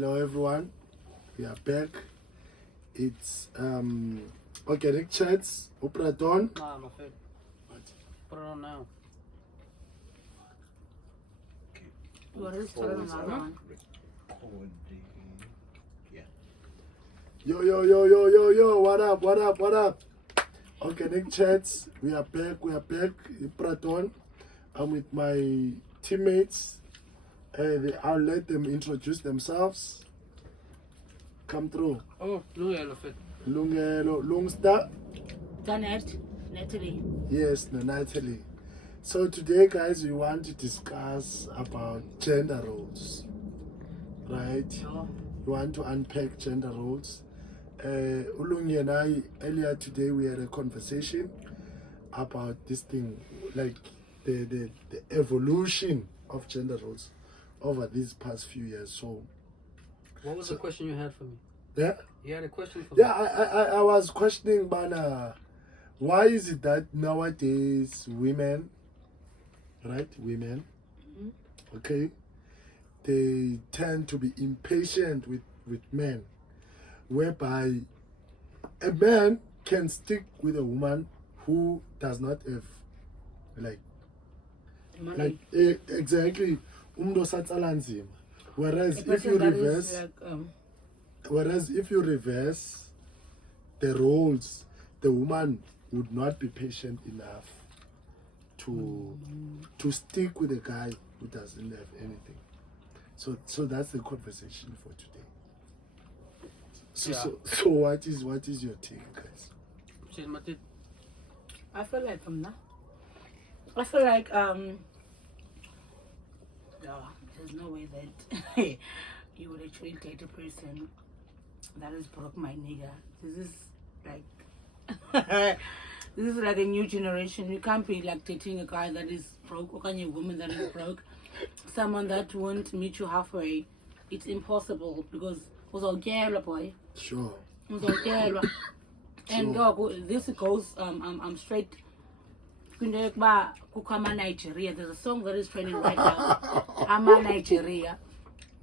Hello everyone, we are back. It's organic chats. Opraton. Nah, I'm afraid. Put it on now. What is another one? Yo, what up? Organic chats. We are back. Opraton. I'm with my teammates. I'll let them introduce themselves. Come through. Oh, no yellow fit. Lungelo, Lungsta. Janet, Natalie. Yes, Natalie. So today, guys, we want to discuss about gender roles, right? Oh. We want to unpack gender roles. Ulungi and I, earlier today, we had a conversation about this thing, like the evolution of gender roles over these past few years. So, what was the question you had for me? Yeah? You had a question for me? Yeah, I was questioning, Bana, why is it that nowadays women, okay, they tend to be impatient with men, whereby a man can stick with a woman who does not have, exactly, whereas if you reverse, the roles, the woman would not be patient enough to stick with a guy who doesn't have anything. So that's the conversation for today. So what is your take, guys? I feel like there's no way that you would actually date a person that is broke, my nigga. This is like a new generation. You can't be like dating a guy that is broke or a woman that is broke. Someone that won't meet you halfway. It's impossible because uzawutyelwa boy. Sure. Uzawutyelwa. And this goes I'm straight. Nigeria. There's a song that is trending right now. I'm a Nigeria.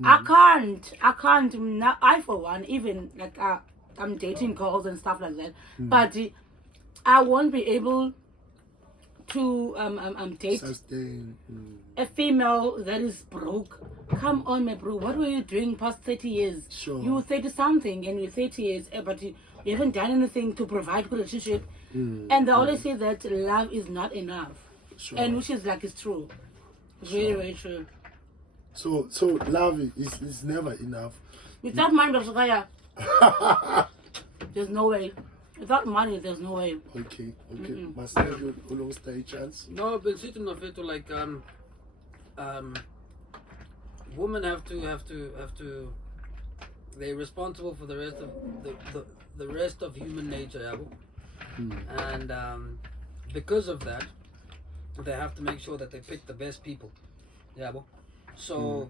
I can't. I for one, even like I'm dating girls and stuff like that, but I won't be able to date Sustain. a female that is broke. Come on, my bro. What were you doing past 30 years? Sure. You were 30 something and you're 30 years, but you haven't done anything to provide for the relationship. And they always say that love is not enough. Sure. And which is like it's true. Very, very true. So love is never enough. Without money, there's no way. Without money, there's no way. Okay. Must have you along stay chance. No, but sitting of it like women have to they're responsible for the rest of the rest of human nature, yabo. And because of that, they have to make sure that they pick the best people, yabo. So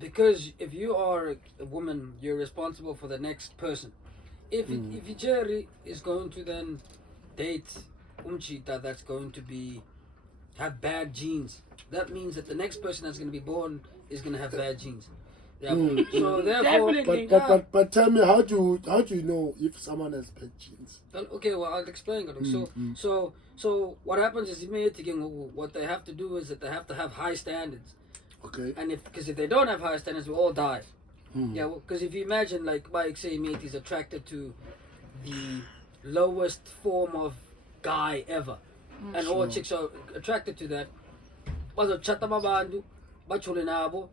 because if you are a woman, you're responsible for the next person. If Jerry is going to then date umchita that's going to have bad genes, that means that the next person that's going to be born is going to have bad genes. Yeah. So therefore, but tell me, how do you know if someone has bad genes? Okay, well I'll explain it. So what happens is what they have to do is that they have to have high standards. Okay. And because if they don't have high standards, we all die. Yeah, because if you imagine, like Mike say, mate, he's attracted to the lowest form of guy ever, and all chicks are attracted to that.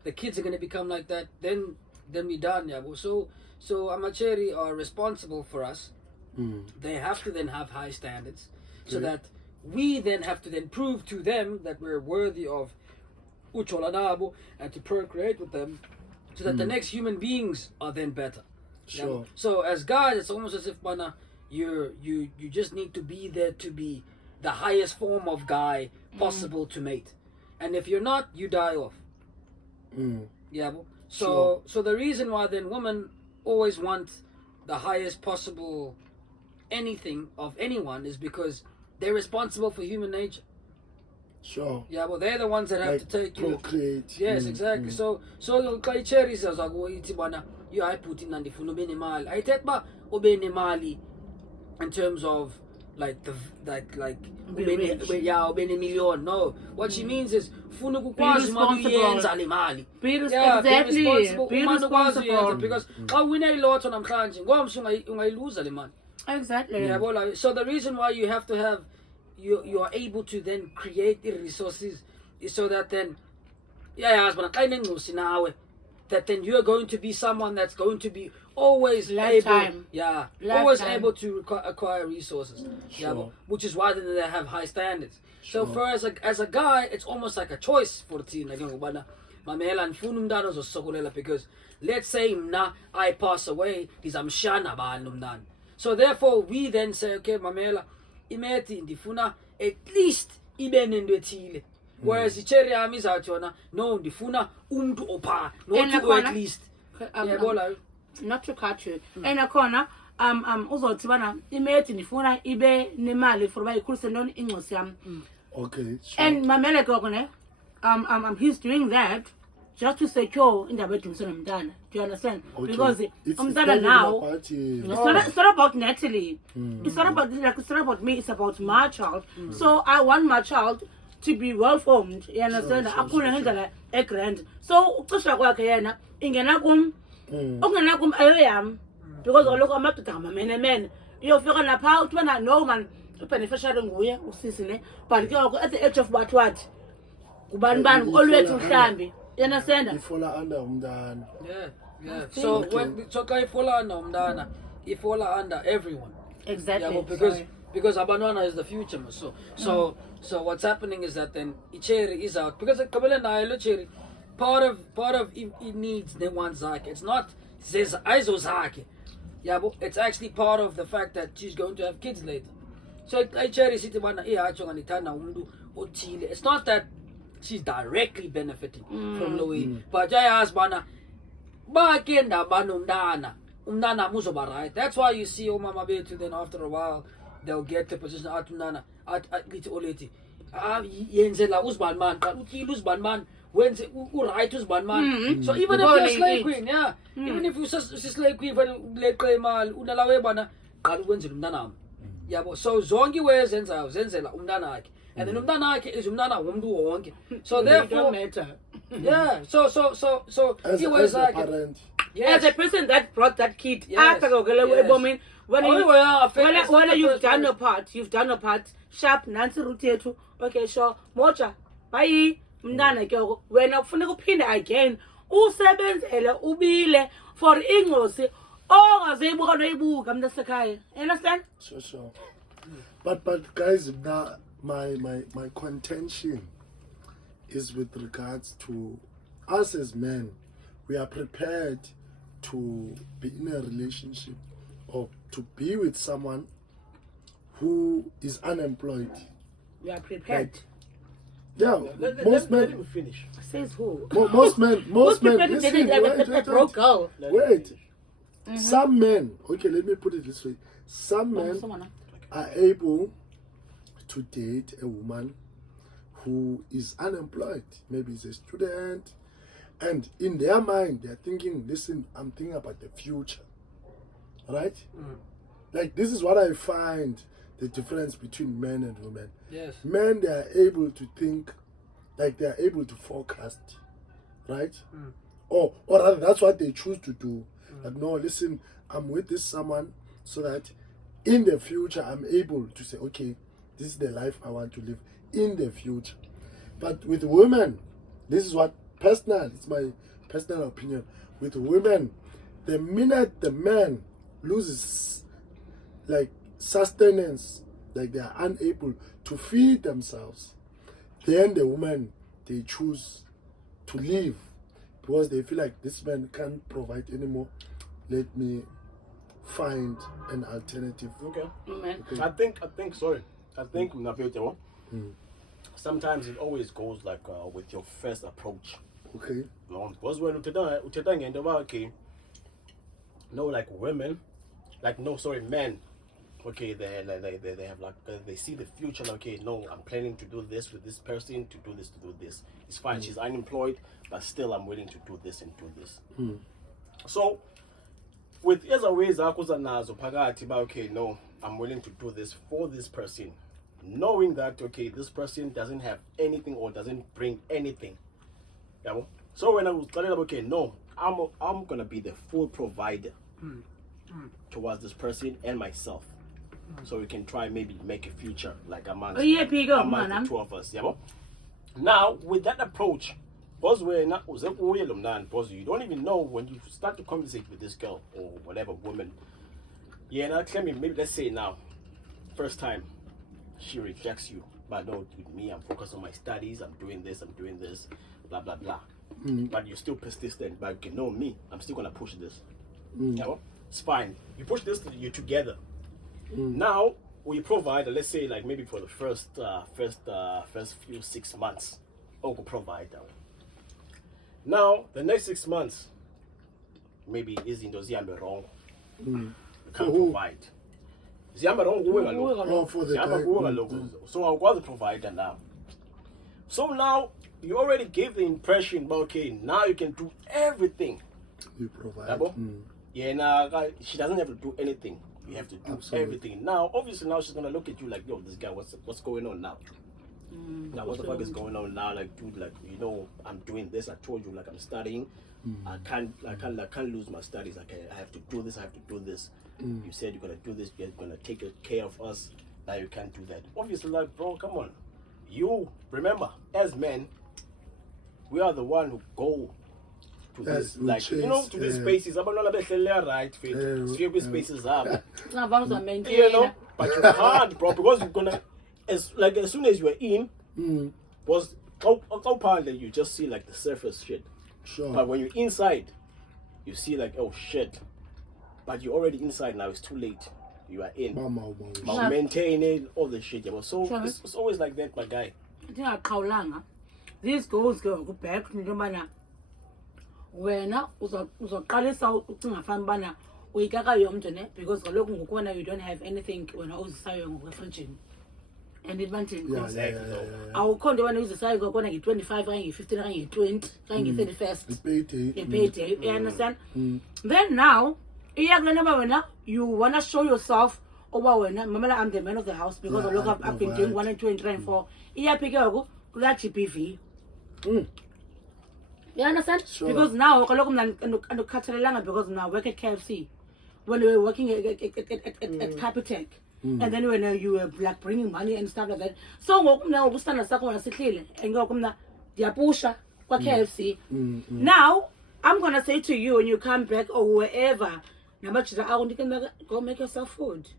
The kids are gonna become like that. Then we done, yeah. So Amacheri are responsible for us. They have to then have high standards, so that we then have to then prove to them that we're worthy of Ucholanabo and to procreate with them. So that the next human beings are then better. Sure. Yeah? So as guys, it's almost as if you just need to be there to be the highest form of guy possible to mate. And if you're not, you die off. Yeah. So the reason why then women always want the highest possible anything of anyone is because they're responsible for human nature. Sure. Yeah, well, they're the ones that have Like to take you. procreate. Yes, exactly. So xa i-cherries zakuwo ithi bona yo ayibhuti mna ndifuna ube nemali ayithetha uba ube nemali in terms of like the like Be rich. ube ne-million. No, what she means is funa ukukwazi imali responsible. uyenza le mali. Be Yeah, exactly. be responsible. Be Umane ukwazi uyenza, responsible. because xa uwine ilotho namhlanje ngomso ungayiluza le mali. Exactly. Yeah, well, so the reason why you have to have you are able to then create the resources is so that then that then you are going to be someone that's going to be always Lifetime. always Lifetime. able to acquire resources. Yeah, Sure. which is why then they have high standards. So Sure. for as a guy, it's almost like a choice for the team. Like, mamela ndifuna umntana ozosokolela, because let's say mna I pass away, ndizamshana bani umntana. So therefore we then say, okay, mamela imethi ndifuna at least ibe nento ethile. Whereas icherry yami izawuthi yona no ndifuna umntu opha not And to nakhona- at least. Um, Yabona? not to cut you. And nakhona uzothi bana imethi ndifuna ibe nemali for uba ikhulise ntoni ingcosi yam. Okay. Sure. And mamele ke kone he's doing that just to secure indaba edumise nomntana. Do you understand? Okay. Because It's umntana not now about, it's not about Natalie. It's not about me. It's about my child. So I want my child to be well formed. You understand? Akhule ngendlela egrand. So ucisha kwakhe yena ingena kum. Ungena kum ayoyam. Because oloko amadoda ngamamene. Iyofika lapha uthi bana no man beneficiary nguye usisi ne. But ke at the age of what? Kubani bani olwethu mhlambi. You understand? Ifola under umntana. Yeah. So Okay. when I fall under umntana, it fall under everyone. Exactly. Yeah, well, because abanwana is the future. So what's happening is that then icheri is out, because kabele na icheri part of it needs the one zake. It's not says aizo zake. Yeah, but it's actually part of the fact that she's going to have kids later. So icheri sithi bana ihacho nganithanda umuntu othile. It's not that she's directly benefiting from Louis, but jayazi bana bake ndaba nomntana umntana muzoba right. That's why you see omama bethu then after a while they'll get the position athi umntana lithi olethi yenzela uzibani man qala uthile uzibani man wenze right uzibani man. So even if you're a slave queen, even if you're slave queen leqe imali unalawe bana qala ukwenzela umntanami. Yabo, so zonke ways zenzela umntana wakhe, and then umntana wakhe is umntana womuntu wonke. So therefore yeah, so As he a was like parent. yes. As a person that brought that kid, Yes. Whether you've done your part, sharp, Nancy Rutetu, okay, sure, Mocha, bye, Mnana Gyogo, when I fund again, usebenzele ubile for English, oh, as able to come the Sakai. Understand? Sure. But guys, now my contention is with regards to us as men. We are prepared to be in a relationship or to be with someone who is unemployed. We are prepared. Yeah, most Let men. him finish. Says who? Most men. Listen, Listen, a broke girl. wait. Some men. Okay, let me put it this way. Some men are able to date a woman who is unemployed. Maybe he's a student, and in their mind they're thinking, listen, I'm thinking about the future, right? Like, this is what I find the difference between men and women. Yes. Men, they are able to think, like they are able to forecast, right? Or rather, that's what they choose to do. That no, listen, I'm with this someone so that in the future I'm able to say, okay, this is the life I want to live in the future. But with women, this is what it's my personal opinion. With women, the minute the man loses like sustenance, like they are unable to feed themselves, then the women, they choose to leave because they feel like this man can't provide anymore. Let me find an alternative. Okay. Amen. I think Mnafetewa, sometimes it always goes like with your first approach. Okay. Because when uteta ngento ba okay, no, like women, like no, sorry, men, okay, they have like they see the future. Like, okay, no, I'm planning to do this with this person, to do this. It's fine. She's unemployed, but still, I'm willing to do this and do this. So, with other ways, okay, no, I'm willing to do this for this person, knowing that okay, this person doesn't have anything or doesn't bring anything. Yeah. So when I was telling them, okay, no, I'm gonna be the full provider towards this person and myself, so we can try maybe make a future like amongst the two of us. Yeah. Now with that approach, because because you don't even know when you start to conversate with this girl or whatever woman. Yeah, now tell me, maybe let's say now, first time she rejects you, but no, with me, I'm focused on my studies, I'm doing this, blah blah blah. But you're still persistent. But okay, no, me, I'm still gonna push this. You know? It's fine. You push this, you together. Now we provide. Let's say like maybe for the first few 6 months, we'll provide that. Now the next 6 months, maybe is in those wrong. You can't provide. For the guy. So I'll go to provider now. So now you already gave the impression, but okay, now you can do everything. You provide. Yeah, now she doesn't have to do anything. You have to do everything. Now, obviously, now she's gonna look at you like, yo, this guy, what's going on now? Now, what the fuck is going on now? Like, dude, like, you know, I'm doing this. I told you, like, I'm studying. I can't lose my studies. Like, I have to do this. I have to do this. You said you're gonna do this. You're gonna take care of us. Now you can't do that. Obviously, like, bro, come on. You remember, as men, we are the one who go to this, like, chase, you know, to these spaces. I'm not right, spaces up. You know, but you can't, bro, because you're gonna, as soon as you're in, was apparently you just see like the surface shit. Sure. But when you're inside, you see like, oh shit. But you're already inside now. It's too late. You are in. Maintaining all the shit. Yeah. So it's always like that, my guy. These girls go back to the wena uzoqalisa ucingafana bana uyikaka yomntu because kaloku ngokona you don't have anything wena uzisayo ngokwefrijini and advantage awukho nto wena uzisayo ngokona nge-25 okanye nge-15 okanye nge-20 okanye nge-31st payday you understand then now iyakulena uba wena you wanna show yourself oba wena mamela I'm the man of the house because I've been doing 1 and 2 and 3 and 4 iyaphi ke ngoku kulaa GBV. You understand? Sure. Because now, because now I work at KFC. When we were working at Capitec, and then when you were like bringing money and stuff like that. So now we stand and go diapusha kwa KFC. Now I'm gonna say to you when you come back or wherever, go make yourself food.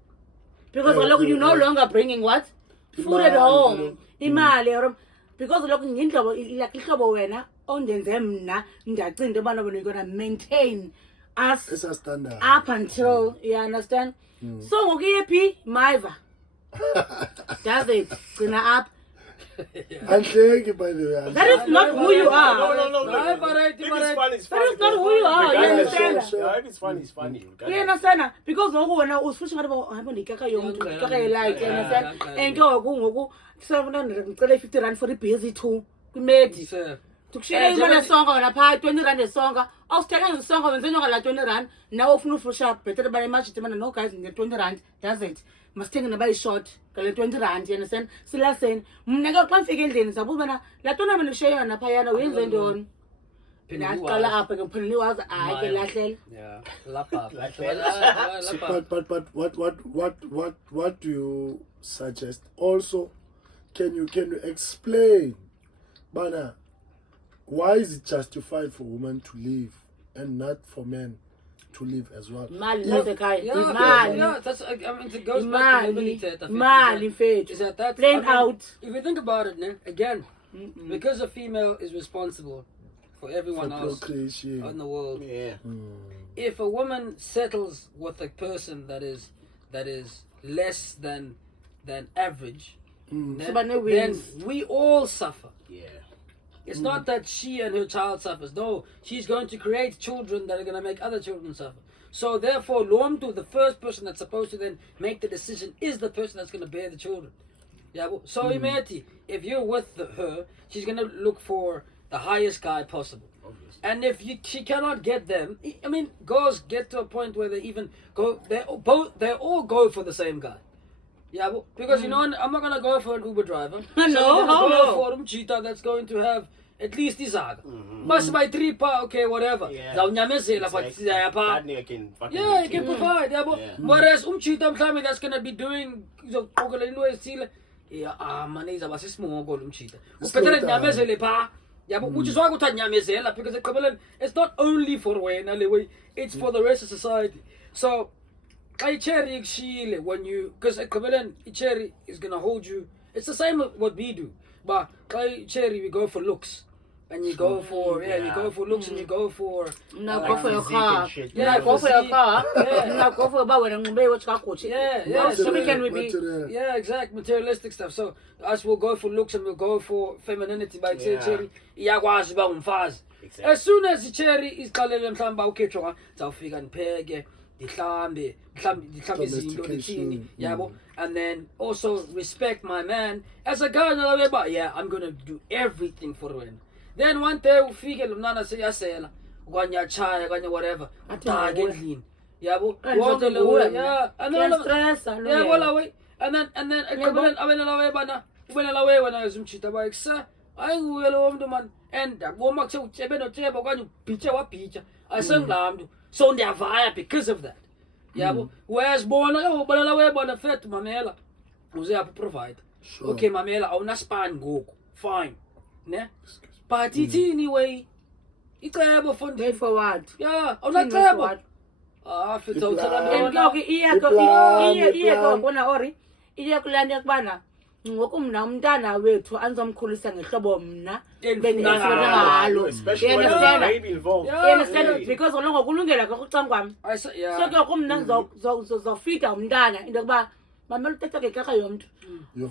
Because you're no longer bringing what? Food at home. Imali. Because ihlobo wena ondenze mna ndacinga into yobana wena you're gonna maintain us up until you understand. So ngokuyephi maiva does it gcina up. Anhleki by the way. That is not who you are. No. If it's funny, it's funny. That is not who you are. You understand? If it's funny, it's funny. You understand? Because wena usifusha ngaba hamba ndikaka yomntu ikaka yelight, you understand? And ngoku ngicela 50 rand for ibhizi 2 kwimedi. Tukushiyela imali esonga wena phaa 20 rand esonga. Awusithenga ngesonga wenze nyoka la 20 rand. Now ufuna ufusha better bale market mana no guys nge 20 rand. Does it? Masithenga naba short ngale 20 rand, you understand? Silaseni. Mina ke xa ngifika endlini sabuza bana la tona mina ushiye yona phayana uyenze ndoni? Ngaqala apha ke phela niwazi hayi ke lahlela. Yeah. Lapha. But what do you suggest? Also, can you explain, Bana, why is it justified for women to leave and not for men to leave as well? It goes back to the plain out. If you think about it, again, because a female is responsible for everyone else in the world. Yeah. If a woman settles with a person that is less than average, then we all suffer. Yeah. It's not that she and her child suffers. No, she's going to create children that are going to make other children suffer. So therefore, Lomtu, the first person that's supposed to then make the decision, is the person that's going to bear the children. Yeah. So Imeti, if you're with her, she's going to look for the highest guy possible. Obviously. And if she cannot get them, I mean, girls get to a point where they even go. They all go for the same guy. Yeah, because you know, I'm not gonna go for an Uber driver. I'm gonna go for a cheetah that's going to have at least this saga. Must buy 3 pa, okay, whatever. Yeah. Yeah, That nigga can fucking you can provide. Yeah, whereas cheetah that's gonna be doing small cheetah. Yeah, but which is why because it's not only for wherein, it's for the rest of society. So when you, because equivalent Icheri is gonna hold you. It's the same with what we do, but Icheri we go for looks, and you go for you go for looks, and you go for go for your car. Yeah, go for your car. Now go for about when so we can be exact materialistic stuff. So us will go for looks and we'll go for femininity. By Icheri, iyakwazi ba umfazi. As soon as Icheri is kalele mhlamba ukhetshwa, zawufika nipheke. And then also respect my man as a guy. Yeah, I'm gonna do everything for him. Then one day we figure Lumnana say yasela, gwanya chaya, gwanya whatever. Target lean. Yeah, and then stress. And then equivalent when I was chita bike, sir. I will man and go max out picture. I sang lamb. So they are via because of that. Yeah, whereas born a fat mamela who's there to provide. Sure. Okay, mamela, I'll not span go. Fine. Ne? But it's anyway. It's a fun day for what? Yeah, I'm not terrible. Ah, fit out ngokumna umntana wethu anzomkhulisa ngehlobo mna baby involved because longo kulungela kwakucangwami so ke kumna zofika umntana into kuba mamela utata ke kaka yomntu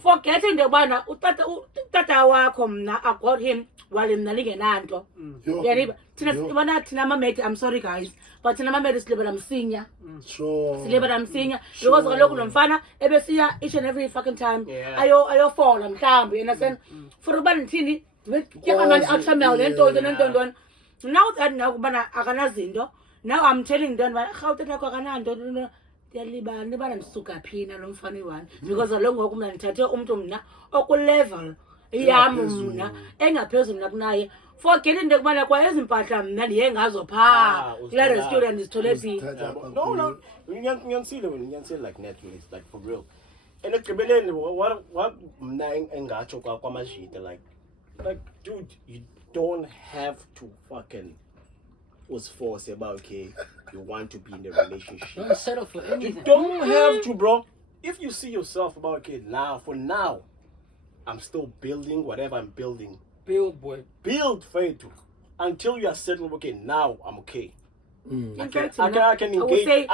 forgetting into kubana utata wakho mna I got him while mna lingenanto yani thina mamete I'm sorry guys but thina mamete silibela msinya silibela msinya because kaloku lo mfana ebesiya each and every fucking time ayofola mhlambi and then for uba ndithini yakamani athamela lento now that now kubana akanazinto now I'm telling them rhawutata kwakho akananto ndiyalibala ndisuka phina lo mfana one because alongoku mna ndithathe umuntu mna okulevel yam mna engaphezulu nakunaye forget into kubana kwa ezimpahla mna ndiye ngazo phaa kula restaurant ndizithole phi no unyanisile like Netflix like for real and ekugqibeleni what mna engatsho kwamajita like dude you don't have to fucking force about okay you want to be in a relationship. Don't settle for anything. You don't have to, bro. If you see yourself about okay for now I'm still building whatever I'm building. Build, boy. Build faith until you are settled. Okay, now I'm okay. I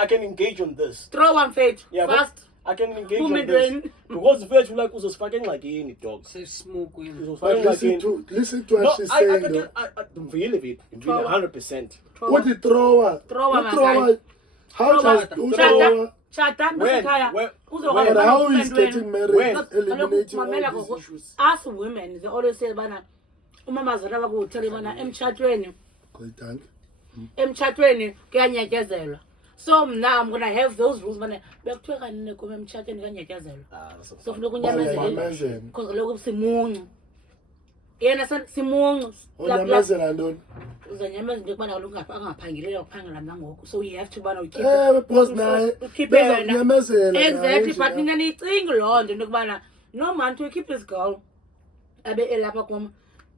can engage on this. Throw one faith fast. I can engage on this because faith like was fucking like any dog. Say smoke. Listen to what she's saying. I feel it. 100%. What the thrower? How does thrower? How is getting married eliminating all these issues? Us women, they always say, "Bana, umama zara bakutshela bana emtshatweni." Emtshatweni kuyanyakezelwa. So now I'm gonna have those rules, bana bekuthiwe kanini kuma emtshatweni kuyanyakezelwa. So funeka unyamezele because lokho simuncu. Yena simuncu. Unyamezela ntoni? Uzanyameza into kubana angaphangileyo ukuphangela nangoku so you have to bana boss naye nyamezela exactly but nina nicinga lo nto into kubana no man to keep this girl abe elapha kuma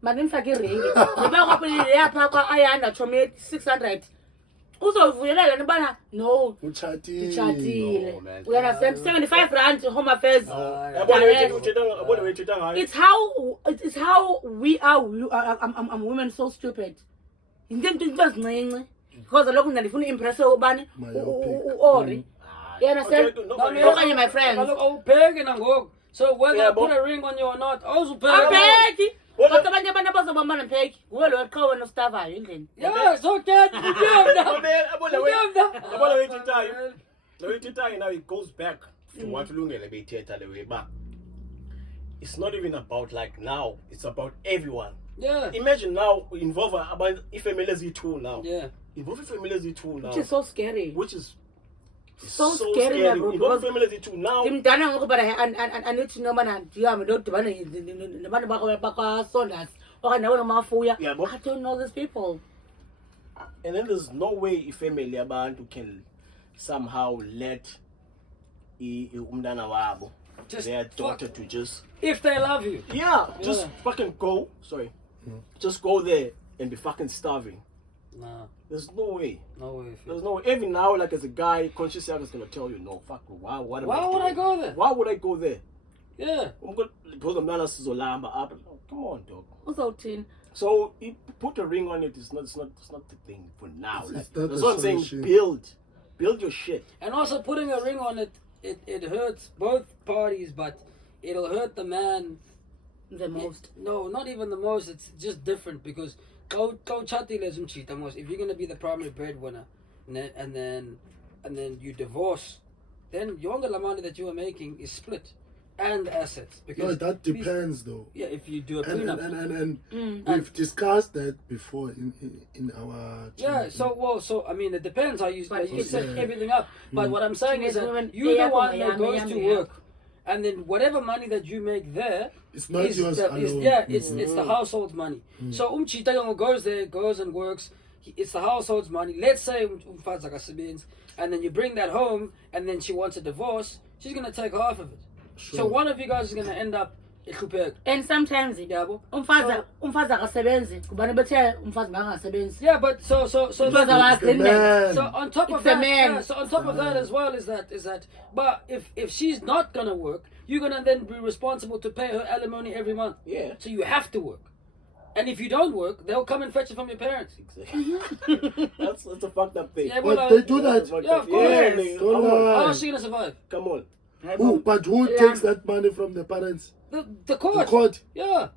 mandimfake iringi ngoba kwaphela yapha kwa ayanda chome 600 uzovuyelela nibana no uchatile we understand 75 rand home affairs it's how we are I'm women so stupid into ezincinci because lokho ndifuna impress ubani uori you understand okanye my friends awubheki nangoku so whether I put a ring on you or not awuzubheki Kodwa abanye abantu abazobamba nompheki. Nguwe lo qhawe nostavayo endlini. Yeah, so cat, you give them. Now it goes back to what Lungele Beteta the way back. It's not even about like now, it's about everyone. Yeah. Imagine now involve about families too now. Yeah. Involve families too now. Which is so scary. Which is So scary, yeah, bro, Involve because- families too now. Ngimdana ngoku but I need to know mana ndiyami ndodibana nabantu bakwa-Saunders okanye nawe nomafuya. Yeah, but- I don't know these people. And then there's no way a family abantu can somehow let umdana wabo, Just their fuck. daughter to just If they love you. just Yeah. fucking go. Sorry, just go there and be fucking starving. Nah, There's no way. no way. There's no way. Every now, like as a guy, conscious is gonna tell you, no, fuck. Why? What am Why I would I doing? go there? Why would I go there? Yeah. I'm gonna put umdana sizolamba up. Come on, dog. Uzawuthini? So you put a ring on it. It's not the thing for now. It's Like, not that's the what I'm saying. solution. Build your shit. And also putting a ring on it, it hurts both parties, but it'll hurt the man. The most. No, not even the most. It's just different because if you're gonna be the primary breadwinner, and then you divorce, then the money that you are making is split, and assets. No, Because that depends though. Yeah, if you do a And prenup. and we've discussed that before in our Yeah, channel. so I mean, it depends how you But set yeah. everything up. But what I'm saying is Teenage women, that you're they the one are that goes young, to young. work, and then whatever money that you make there It's not yours alone. it's the household's money. So Chitagango goes there, goes and works. It's the household's money. Let's say and then you bring that home, and then she wants a divorce. She's gonna take half of it. Sure. So one of you guys is gonna end up ikhupeka. And sometimes Yabo. umfazi akasebenzi kubani bethe umfazi makangasebenzi. Yeah, but so Because It's the our man. So on top It's of the that, man. yeah, so on top of that as well is that. But if she's not gonna work, you're gonna then be responsible to pay her alimony every month. Yeah. So you have to work, and if you don't work, they'll come and fetch it from your parents. Exactly. that's a fucked up thing. Yeah, But they do that. Yeah, of course. Yeah, nigga, Don't come on. lie. How is she gonna survive? Come on. Who? But who Yeah. takes that money from the parents? The court. The court. Yeah.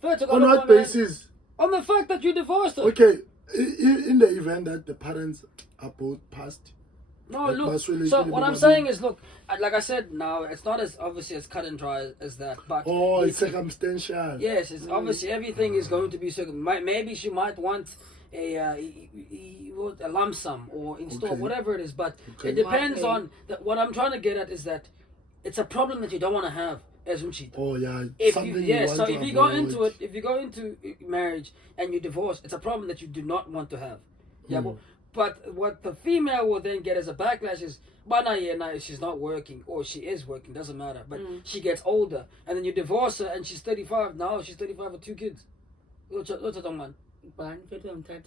Fair to On God, what man. basis? On the fact that you divorced her. Okay, in the event that the parents are both passed. No, Like look. Maswele So Kili what I'm Babu. saying is, look, like I said, now it's not as obviously as cut and dry as that, but Oh, it's circumstantial. yes, it's obviously everything is going to be maybe she might want a lump sum or install Okay. whatever it is, but Okay. it depends Okay. on what I'm trying to get at is that it's a problem that you don't want to have as Umchita. Oh yeah. If something you, yeah, want so to if you go avoid. into it, if you go into marriage and you divorce, it's a problem that you do not want to have. Yeah, but what the female will then get as a backlash is, she's not working or she is working, doesn't matter. But she gets older, and then you divorce her, and she's 35 now. She's 35 with 2 kids. What's a man? Bani bethe umthatha.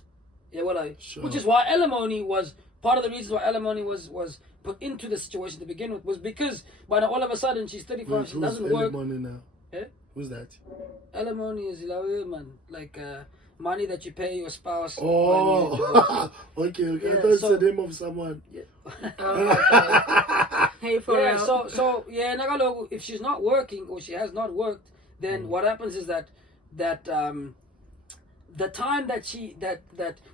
Yeah, Sure. which is why alimony was part of the reasons why alimony was put into the situation to begin with, was because by now all of a sudden she's 35, Wait, she who's doesn't work. alimony now? Eh? Who's that? Alimony is man, like money that you pay your spouse. when you Oh, okay. Yeah, I thought it's so- the name of someone. Oh, hey, for yeah, real. so yeah, Nagalogo, if she's not working or she has not worked, then what happens is that the time that she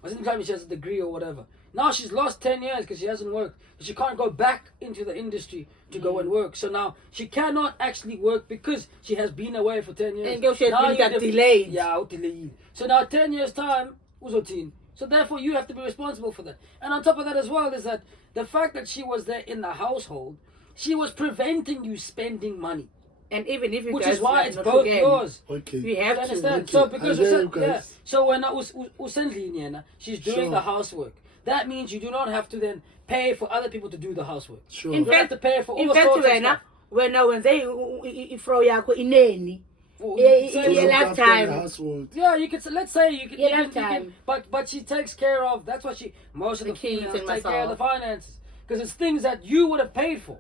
wasn't the time she has a degree or whatever. Now she's lost 10 years because she hasn't worked. She can't go back into the industry to go and work. So now she cannot actually work because she has been away for 10 years. And girl, she has Now been you that delayed. Yeah, delayed. So now 10 years time, uzotin. So therefore you have to be responsible for that. And on top of that as well is that the fact that she was there in the household, she was preventing you spending money. And even if you Which guys is why are it's not both together, yours. Okay. you You have to. understand? Okay. So because I hear you yeah, guys. so when usendlini, she's doing Sure. the housework. That means you do not have to then pay for other people to do the housework. Sure. In You have to pay for all In the fact, sorts of stuff. wena wenze ifro yakho ineni. Well, Yeah, say To yeah, you- look last after the time. household. Yeah, you could say, let's say you could, Yeah, you last could- you time. could- but she takes care of, that's what most of The the kids females and take care of the myself. finances. Because it's things that you would have paid for.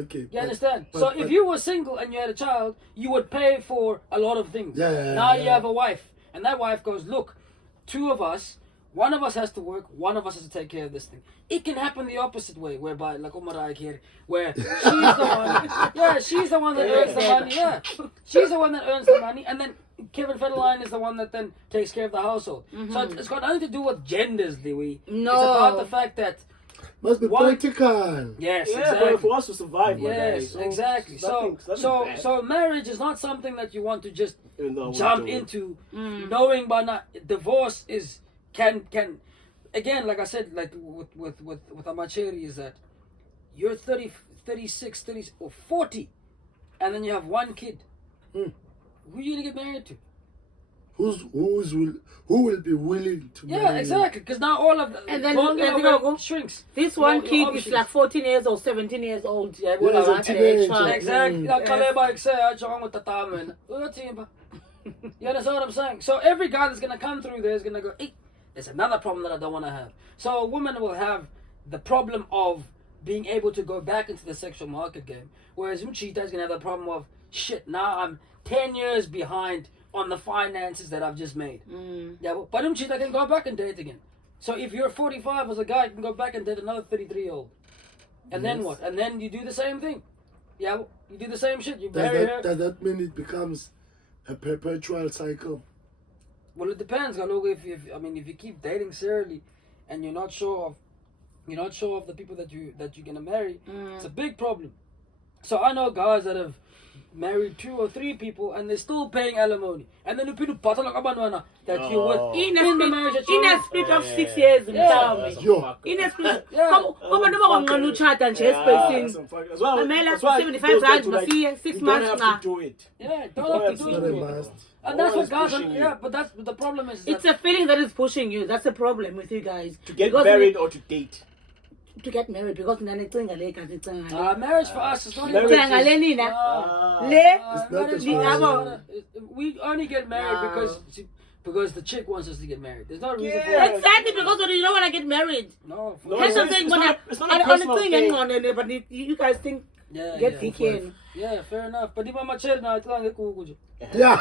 Okay. You understand? So if you were single and you had a child, you would pay for a lot of things. Yeah, Now you yeah. have a wife, and that wife goes, look, 2 of us, one of us has to work, one of us has to take care of this thing. It can happen the opposite way, whereby, like Umarai here, where she's the one, yeah, she's the one that earns the money, yeah. She's the one that earns the money, and then Kevin Federline is the one that then takes care of the household. So it's got nothing to do with genders, Louis. No. It's about the fact that Must be One- practical. yes, Yeah, exactly. but for us to survive, my guy. Yes, So exactly. it's So, nothing bad. so marriage is not something that you want to just Even though I wanna jump do it. into, knowing by not divorce is can again, like I said, like with Amacheri, is that you're 30, 36, 30 or 40, and then you have one kid. Who are you gonna get married to? Who will be willing to Yeah, marry exactly. Because now all of the And then longer and away go- shrinks. This one Your kid is options. like 14 years old, 17 years old. Yeah, Yeah, he's a at the age, teenager. fine. Exactly. Mm. Like Kaleba Ikse, I chong with Tatama and Ugatimba. You understand what I'm saying? So every guy that's gonna come through there is gonna go, hey, there's another problem that I don't wanna have. So a woman will have the problem of being able to go back into the sexual market game. Whereas Mchita is gonna have the problem of shit, now I'm 10 years behind on the finances that I've just made. Yeah, but Mchita can go back and date again. So if you're 45 as a guy, you can go back and date another 33-year-old. And then what? And then you do the same thing. Yeah, you do the same shit. You marry her. Does that mean it becomes a perpetual cycle? Well, it depends. If you keep dating serially, and you're not sure of the people that you're gonna marry, it's a big problem. So I know guys that have married 2 or 3 people, and they're still paying alimony. And then you put that you're with In in the marriage. a split of 6 years, Yeah. mhlawumbe. Yo. In a split. Yeah. Ngoba noma kwangcono utshata nje espacing. Amela 75 rand bafike 6 You don't months have now. to do it. Yeah, don't have to It's do not a it. must. And that's what Always guys are, pushing you. yeah, but the problem is It's that a feeling that is pushing you. That's the problem with you guys. To get Because married or to date. to get married because nanicinga le kanti cinga marriage for us is not Marriage even le. Cinga le nina. Le. It's not marriage the for us is problem. not a- we only get married No. because the chick wants us to get married. There's no reason for Yeah. it. Exactly because you don't want to get married. No, No, That's it's- what I'm saying. it's not- it's not a On the personal thing thing. engqondweni, but you guys think yeah, get yeah. dickhead. Yeah, fair enough. But if I'm a child now, it's not like cool. Yeah.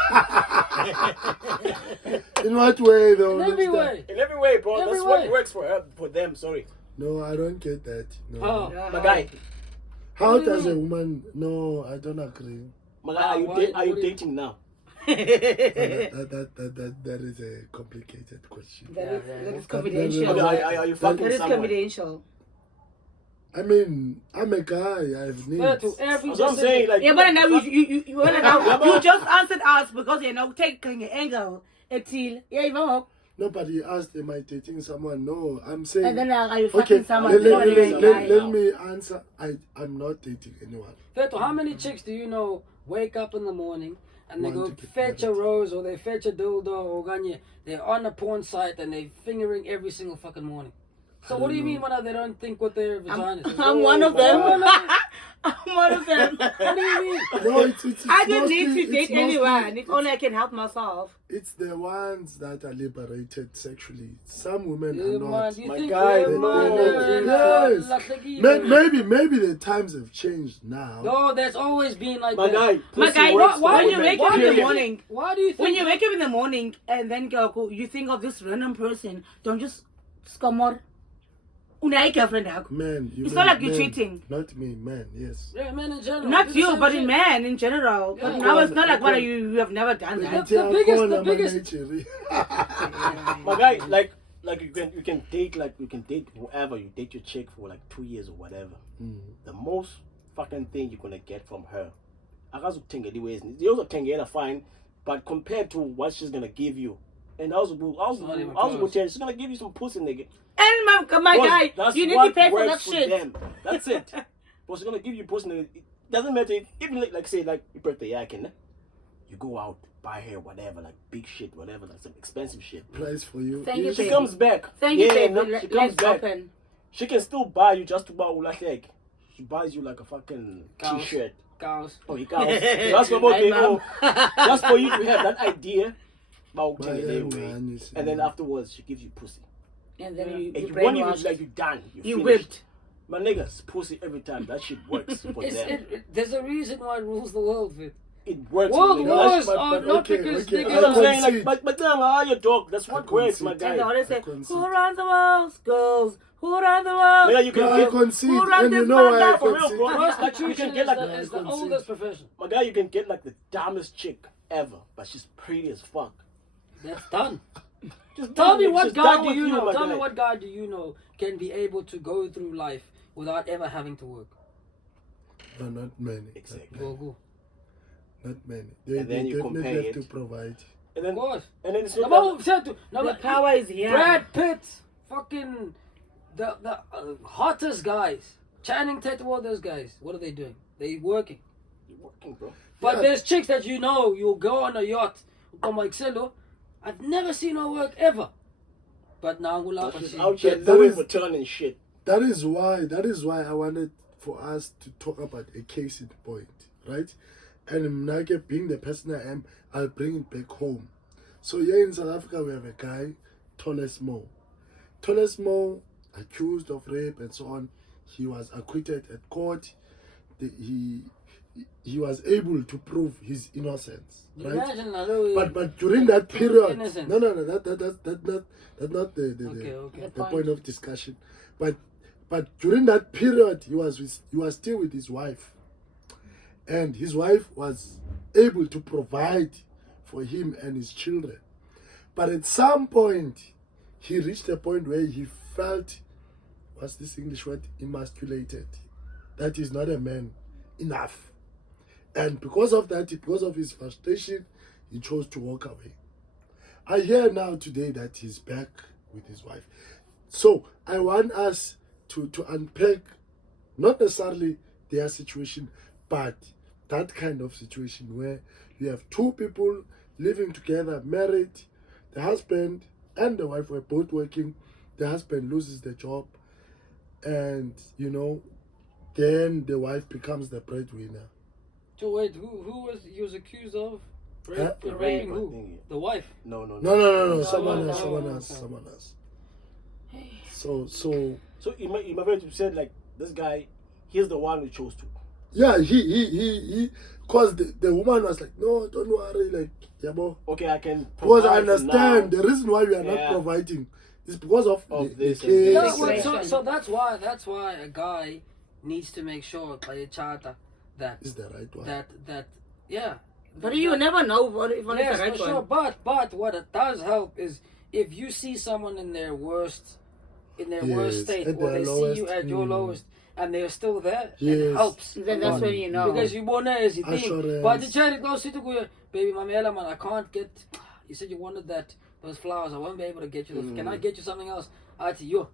In what way though? In every Next time? way. In every way, bro. Every That's way. what works for them. Sorry. No, I don't get that. No. Oh. My guy. How What do you does a mean? woman? No, I don't agree. My guy, Why- are you what do you- dating now? That is a complicated question. That is Okay, confidential. Okay, are you fucking That is someone? confidential. I mean, I'm a guy. I have Fair to needs. every That's what I'm saying. Like, Yeah, but now you just answered us because taking an angle until Nobody asked, am I dating someone? No, I'm saying. and then are you okay, fucking someone? let me answer. I'm not dating anyone. Feto, how many chicks do you know wake up in the morning and they Want go to get fetch a married. rose or they fetch a dildo or ganye? They're on a porn site and they're fingering every single fucking morning. So what do you mean when they don't think what their vagina is? I'm one of them. No, no. I'm one of them. What do you mean? No, it's I don't mostly- need to date it's mostly- anyone if only I can help myself. It's the ones that are liberated sexually. Some women Yeah, are man, not. you My think guy, we're no. Yes. Maybe the times have changed now. No, there's always been like My that. guy. My pussy guy, works why for when you women. wake up in the Period. morning, Why do you think when you wake up in the morning and then you think of this random person, don't just scamor. Unai girlfriend yakho. Man, It's not like you're cheating. Not me, man. Yes. Yeah, men in general. Not do the you, same but shit. in men in general. But Yeah. now it's not like Go on. what you have never done that. The biggest- My guy, like you can date whoever, you date your chick for like 2 years or whatever. The most fucking thing you're gonna get from her, you also tengela fine, but compared to what she's gonna give you, and not even close. she's gonna give you some pussy, nigga. And my Because guy, that's you need what to pay for works that shit. them. That's it. But she's gonna give you pussy, nigga. It doesn't matter even like say like your birthday, you go out, buy her whatever, like big shit, whatever, like some expensive shit. Price for you. Thank you, She baby. comes back. Thank you, baby. no, she Let's comes back. open. She can still buy you just to buy like she buys you like a fucking Cows. t-shirt. Cows. Oh, you can't. That's what Hi, Mom. just for you to have that idea. About Buy taking it her away. one, you see. And then afterwards she gives you pussy. And then And you you won't even brainwashed. like you done. You finished. whipped. My niggas, pussy every time. That shit works for them. There's a reason why it rules the world, Vic. It works. World nigga. wars but- are but not okay, because okay. You know niggas what I'm I saying? Like, concede. but are your dog? That's what works, my concede. guy. And they always say, concede. who runs the world? Girls. Who runs the world? Nigga, you can I get, concede, Who runs and you this know why I mother- For real, concede. bro. Prostitution You can get like is the concede. oldest profession. my guy, you can get like the dumbest chick ever, but she's pretty as fuck. That's done. Just Tell me she's what done guy do with you know? my Tell me guy. what guy do you know can be able to go through life without ever having to work? No, not many. Exactly. Go, go. Not many. They, And then they you definitely compare have it. to provide. And Of then, course. and then it's No, not no, The power is here. Brad Pitt, fucking the hottest guys, Channing Tatum, all those guys. What are they doing? They working. working, bro. But Yeah. there's chicks that you know, you'll go on a yacht, come like Xelo. I've never seen her work ever. But now I'm gonna She's see. out here That doing is- return and shit. That is why I wanted for us to talk about a case in point, right? And Mnake, being the person I am, I'll bring it back home. So here in South Africa, we have a guy, Thomas Mo. Thomas Mo, accused of rape and so on. He was acquitted at court. He was able to prove his innocence, right? Imagine, hello, But during that period, Innocence. no, that's not Okay. the point of discussion. But during that period, he was still with his wife, and his wife was able to provide for him and his children. But at some point, he reached a point where he felt, what's this English word, emasculated, that he's not a man enough. And because of that, because of his frustration, he chose to walk away. I hear now today that he's back with his wife. So I want us to unpack not necessarily their situation, but that kind of situation where you have two people living together, married, the husband and the wife were both working, the husband loses the job, and then the wife becomes the breadwinner. So wait, who was he was accused of? Huh? Raping I who? think- The wife. No. No, someone else, okay. someone else. So So you might have said like this guy, he's the one who chose to. yeah, he cause the woman was like, no, don't worry, like, yabo. Okay, I can. Because I provide for understand now. the reason why we are not Yeah. providing is because of Of the this and case. this. Yeah, Situation. well, so that's why a guy needs to make sure by charter that Is the right one. that yeah. But you never know what if it's Yes, the right for sure. one. But what it does help is if you see someone in their worst Yes, state, at or their they see you lowest, at your lowest, and they're still there, it Yes. helps. Then that's when you know. Because you wanna is you think. Assurance. But the charity goes to go, baby, Mamela, man, I can't get. You said you wanted those flowers. I won't be able to get you. Can I get you something else? I tell you,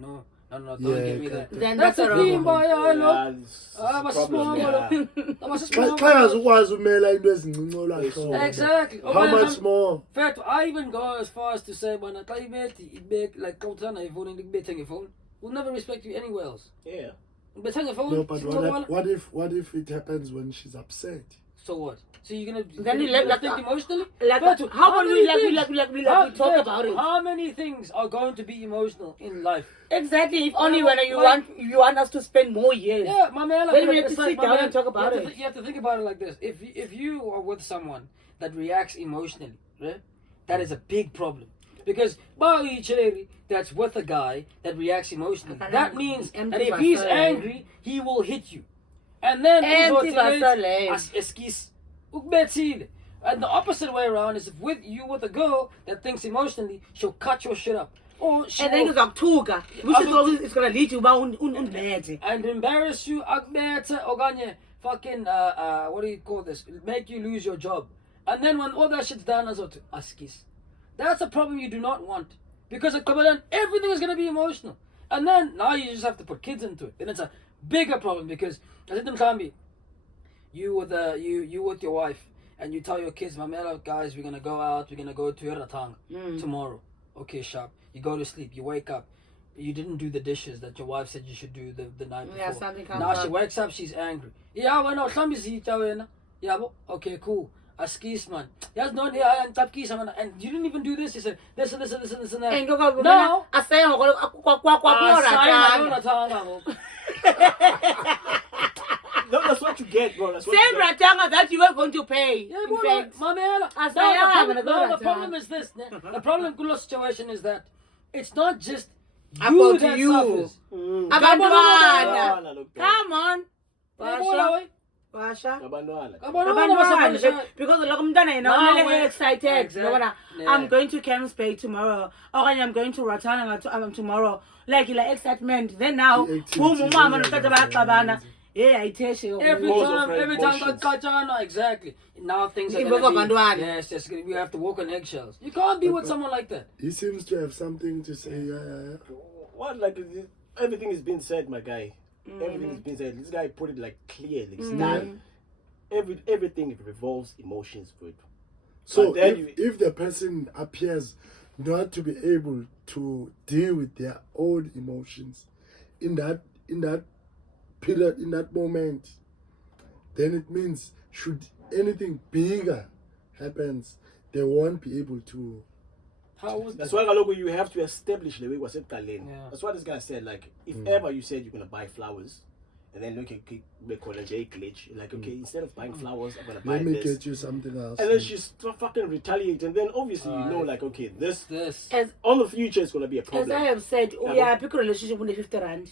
no, don't Yeah, give me that. Then That's that's a a thing, wrong boy. I know. Yeah, it's a but problem. Yeah. That was a Xa small. ngazukwazi umela into ezincinci olwahlobo. Exactly. How much more? Fact, I even go as far as to say, man, like your phone, we'll never respect you anywhere else. Yeah. But your phone. No, but what if it happens when she's upset? So what? So you're gonna Then you you're let- gonna think emotionally? Like, Fact, how about many we things- we talk about it? How many things are going to be emotional in life? Exactly. If only when you Like- want us to spend more years. Yeah, my man. Then we have to sit down and talk about it. You have to think about it like this: if you are with someone that reacts emotionally, right? That is a big problem. Because that's with a guy that reacts emotionally. That means that if he's angry, he will hit you. And then and the opposite way around is if with a girl that thinks emotionally, she'll cut your shit up. Or she And then will- it's October, which is always it's gonna lead you bad. and embarrass you, fucking what do you call this? Make you lose your job. And then when all that shit's done, askis. That's a problem you do not want. Because at Kabalan, everything is gonna be emotional. And then now you just have to put kids into it. And it's a bigger problem because as them Kambi, you with your wife and you tell your kids, Mamela, guys, we're gonna go out, we're gonna go to Ratang tomorrow. Okay, sharp. You go to sleep, you wake up. You didn't do the dishes that your wife said you should do the night before. Yeah, something comes Now up. she wakes up, she's angry. Yeah, well, no, yeah, okay, cool. Askis man. Yes, no, yeah, and tap keys, man. And you didn't even do this. You said this and that. And go No. I say No, that's what you get, bro. That's what Same you get. ratanga that you were going to pay. Yeah, In fact, the problem is this. The problem in the situation is that it's not just you About that you. suffers. Abantwana. Look, Come on. Yeah, Basha. Abantwana. Because a lot of them are excited. Exactly. I'm going to Camps Bay tomorrow, or I'm going to Ratana tomorrow. Like excitement. Then now, boom, mama, yeah, I tell you. Every time got Kachana, exactly. Now things are gonna be, yes, we have to walk on eggshells. You can't be with someone like that. He seems to have something to say. Yeah. What, like, everything is being said, my guy. Everything is being said. This guy put it like clearly. Everything revolves emotions for it. So if the person appears not to be able to deal with their own emotions in that period, in that moment, then it means should anything bigger happens, they won't be able to. That's why you have to establish the way was said Kalin. That's why this guy said, like, if ever you said you're gonna buy flowers and then look at make a J glitch, like, okay, instead of buying flowers, I'm gonna buy this. Let me get you something else. And then she's fucking retaliate, and then obviously you know, like, okay, this as on the future is gonna be a problem. As I have said, we are pick a relationship with 50 rand.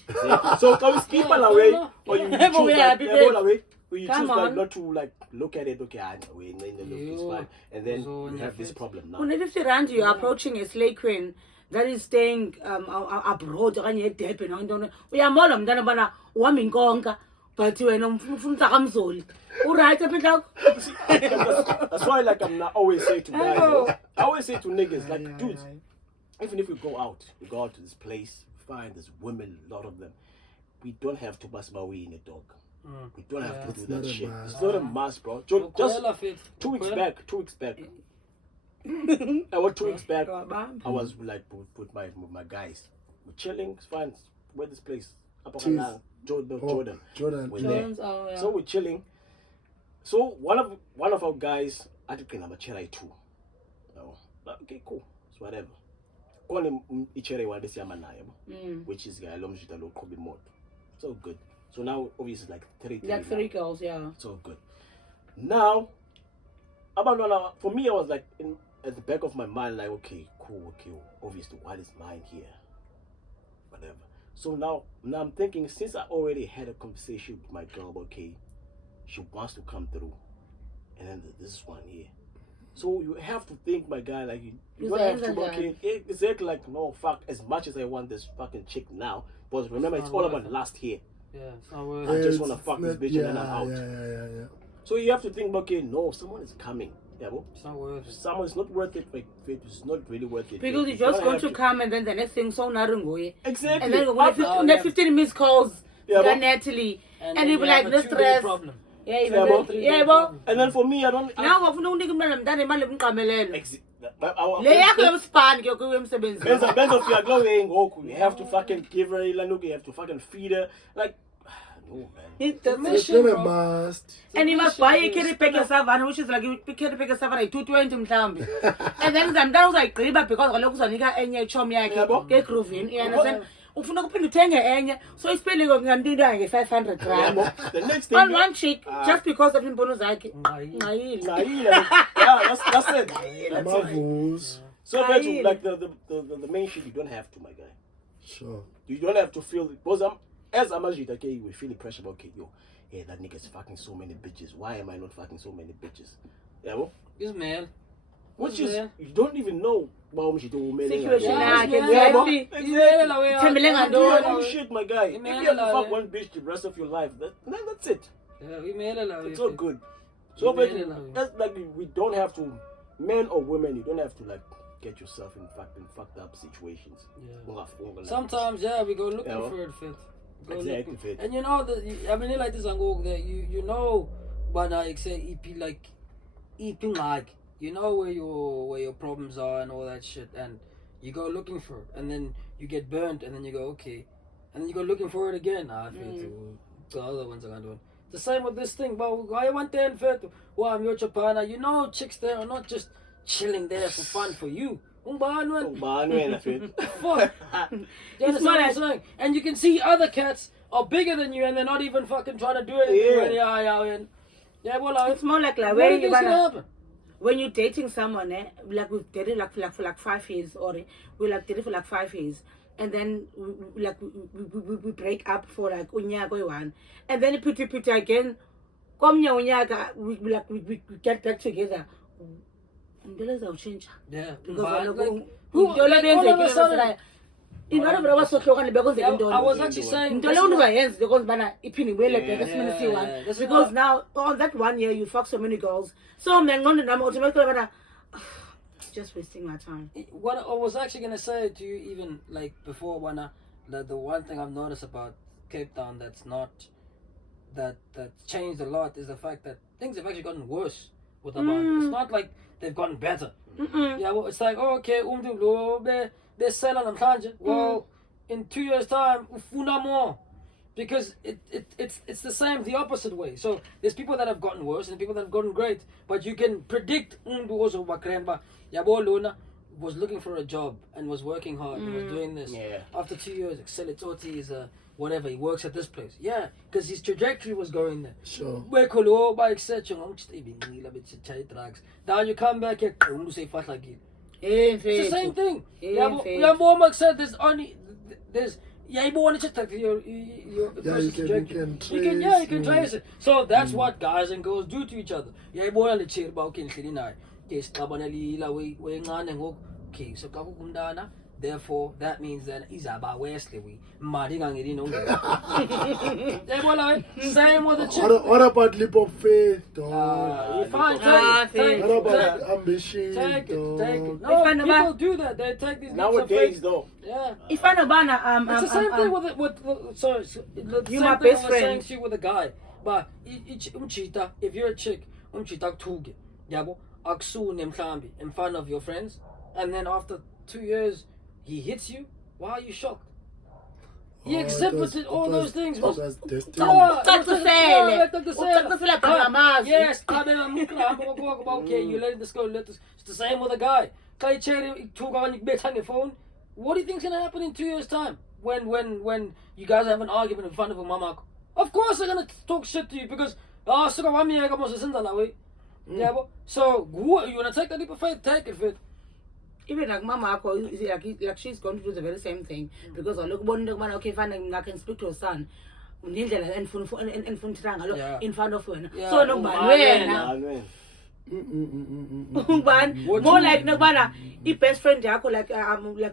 So can we skip away, or you choose away? You choose like not to like look at it. Okay, it's fine, and then you have this problem now. When 50 rand, you are approaching a slave queen that is staying abroad. We are more than a woman conga, but you know, right, that's why, like, I'm not always say to guys, I always say to niggas, like, dudes, even if we go out to this place, find there's women, a lot of them. We don't have to bust my way in a dog. We don't have to do that shit. It's not a must, bro. Just 2 weeks back. I was 2 weeks back. I was like with my guys. We're chilling. It's fine. Where this place? Jordan. We're there. So we're chilling. So one of our guys, I think I'm a cherry too. No, okay, cool. It's whatever. Call him Ichere wa desi amanaye, which is guy lomjita lo kobi mod. So good. So now obviously like 3 girls, yeah. So good. Now, for me, I was like at the back of my mind, like, okay, cool, obviously, what is mine here? Whatever. So now I'm thinking, since I already had a conversation with my girl, okay, she wants to come through, and then this is one here. So you have to think, my guy, like, you don't have to, okay, exactly, like, no, fuck, as much as I want this fucking chick now, but remember, it's all about last year. Yeah, it's not worth I just want to fuck this bitch and then I'm out. Yeah. So you have to think, okay, no, someone is coming. Yeah, bro. It's not worth it. Someone's not worth it. Like, it's not really worth it. Because you just going to come and then the next thing so narungoye. Exactly. And then when 15 missed calls, Natalie, and you be like, this stress. Problem. Yeah, bro. And then for me, I don't. Now I've no nigga man done imali mkamelen. You have to fucking give her you have to fucking feed her. Like, no, man. It's not a must. And you must buy a carry pack savannah, which is like you carry pack savannah 220 mtambi. And then I'm down like greba because I look at any chom yaki, get grooving. You understand? Ufuna kuphinda uthenge enye so isipeli ngandinda nge 500 rand the next thing on one chick just because of imbono zakhe ngayile yeah that's it. So back to like the main shit, you don't have to, my guy. Sure. You don't have to feel it because as a majid, okay, you will feel the pressure. Okay, that nigga's fucking so many bitches. Why am I not fucking so many bitches? Yeah, well, He's male. Which is you don't even know about situation. Shit, my guy. If you have to fuck one bitch the rest of your life, that's it. It's so good. So that's like we don't have to, men or women, you don't have to like get yourself in fucked up situations. Yeah. Sometimes we go looking for it fit. Exactly fit. And you know I mean like this that you know but I say EP like you know where your problems are and all that shit, and you go looking for it, and then you get burnt, and then you go okay, and then you go looking for it again. The other ones are gonna do it. The same with this thing, but I went there and felt, well, I'm your chapana. You know, chicks there are not just chilling there for fun for you. You understand what I'm saying? And you can see other cats are bigger than you, and they're not even fucking trying to do anything. It's more like where you gonna. When you're dating someone, like we've dated for like 5 years, or we like dated for like 5 years, and then we break up for like unyaka one, and then put again, komnye unyaka we get back together. Ndlela zawutshintsha. Yeah. Because But, like, all of a sudden, I was actually saying because now on that 1 year you fuck so many girls. So I'm automatically just wasting my time. what I was actually gonna say to you, even like before, that the one thing I've noticed about Cape Town that's changed a lot is the fact that things have actually gotten worse with Abantu. It's not like they've gotten better. Yeah, well, it's like, oh, okay, they're selling namhlanje. Well, in 2 years' time, ufuna more. Because it's the same, the opposite way. So there's people that have gotten worse and people that have gotten great. But you can predict Yabo Luna was looking for a job and was working hard and was doing this. Yeah. After 2 years, Excelitoti is whatever, he works at this place. Yeah, because his trajectory was going there. Sure. Now you come back here, say It's the same thing. Yeah, Said there's you want to check your person's trajectory. You can trace it. So that's what guys and girls do to each other. Okay, so therefore that means that Izaba Wesley we same with the chick. What about leap of faith? Fine, take What about it. ambition? Take it. If I No, know people do that. They take these leaps of Nowadays, faith. though. Yeah. if I know Bana, It's the same thing with sorry, the You same my thing best I was saying friend. to you with a guy. But if you're a chick, tuge, yabo, aksu nemhlambi in front of your friends, and then after 2 years he hits you, why are you shocked? He exhibited all those things. It was destiny. Yes, okay, you let this go, let this. It's the same with a guy. Phone. What do you think's gonna happen in 2 years' time? When you guys have an argument in front of a mama? Of course they're gonna talk shit to you because so you wanna take that leap of faith, take it, fit. Even like Mama, like she's going to do the very same thing because I look okay, fine, I can speak to her son. In front of her. So no more like no matter if best friend like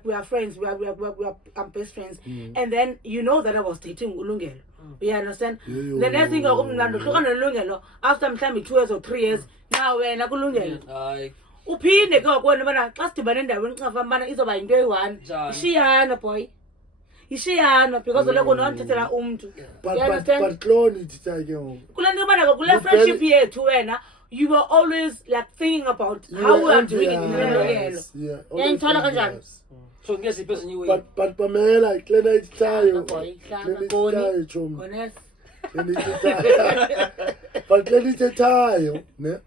we are friends, we are best friends, and then you know that I was dating Ulungelo. You understand? The next thing after I'm 2 years or 3 years, now we're not Ulungelo. Uphinde ke wakubona bana xa sidibane endaweni nxafa bana izoba yinto eyi-one ishiyana boy ishiyana because oloko nowamthethela umntu But clone it again. kule nto bana kule friendship yethu wena you were always like thinking about how we are doing it nalelo yayinthola kanjani So guess the person you But Pamela, Clena it's tayo. boy Clena hlanga it's goni tayo, chum. gones Clena it's tayo. But Clena it's tayo, ne?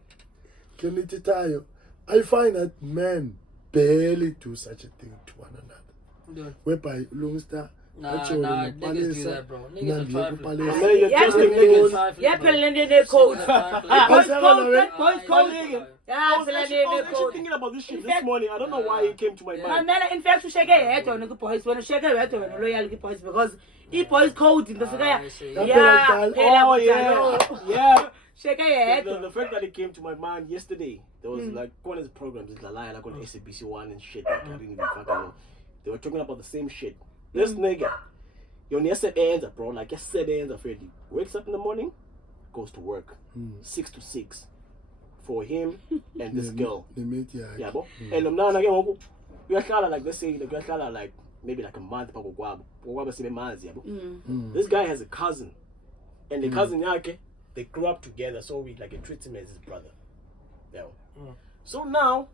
Clena it's tayo. I find that men barely do such a thing to one another. Whereby Lungster, niggas do that, bro. Niggas are trifling. You're just a nigga. yeah pelende ne code boys code I was actually thinking about this shit this morning. I don't know why it came to my mind. in fact usheke yedwa no boys when usheke yedwa wena loyal ki boys because boys code in the figure Oh yeah. sheke yedwa The fact that it came to my mind yesterday, there was like one of the programs, it's like on SABC One and shit. I didn't even fucking know. They were talking about the same shit. This nigga, your yesterday ends up, bro. Like yesterday ends up, Freddy wakes up in the morning, goes to work, 6 to 6, for him and this girl. Yeah, bro. And again, we are like let's say we are like maybe like a month. This guy has a cousin, and the cousin yake, they grew up together, so we like treats him as his brother. Yeah. So now,